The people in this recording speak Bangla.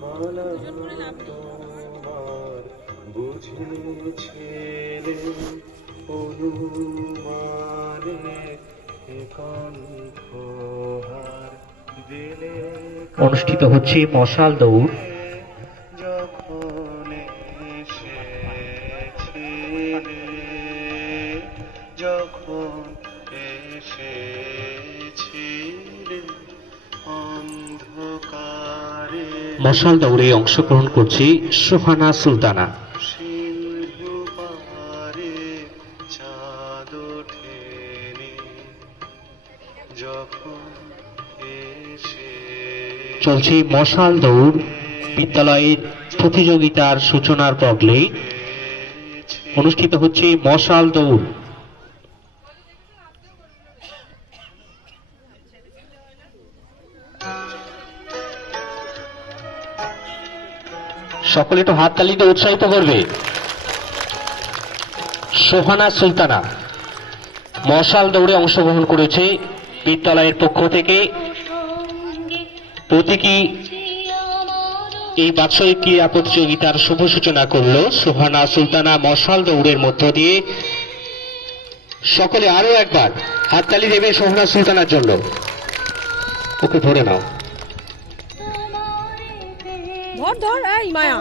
মালা তোমার বুঝেছিলে অনুমানে কণ্ঠহার দিলে অনুষ্ঠিত হচ্ছে মশাল দৌড়। যখন এসেছিলে যখন এসেছিলে অন্ধকারে মশাল দৌড়ে অংশগ্রহণ করছে সোহানা সুলতানা। সিন্ধু পারে চাঁদ ওঠেনি যখন এসে চলছে মশাল দৌড় বিদ্যালয়ের প্রতিযোগিতার সূচনার পগলে অনুষ্ঠিত হচ্ছে মশাল দৌড়। সকলে একটু হাততালিতে উৎসাহিত করবে। সোহানা সুলতানা মশাল দৌড়ে অংশগ্রহণ করেছে বিদ্যালয়ের পক্ষ থেকে। প্রতীকী এই বাৎসরিক ক্রীড়া প্রতিযোগিতার শুভ সূচনা করল সোহানা সুলতানা মশাল দৌড়ের মধ্য দিয়ে। সকলে আরো একবার হাততালি দেবে সোহানা সুলতানার জন্য। ওকে ধরে নাও। ধর ধর এই মায়া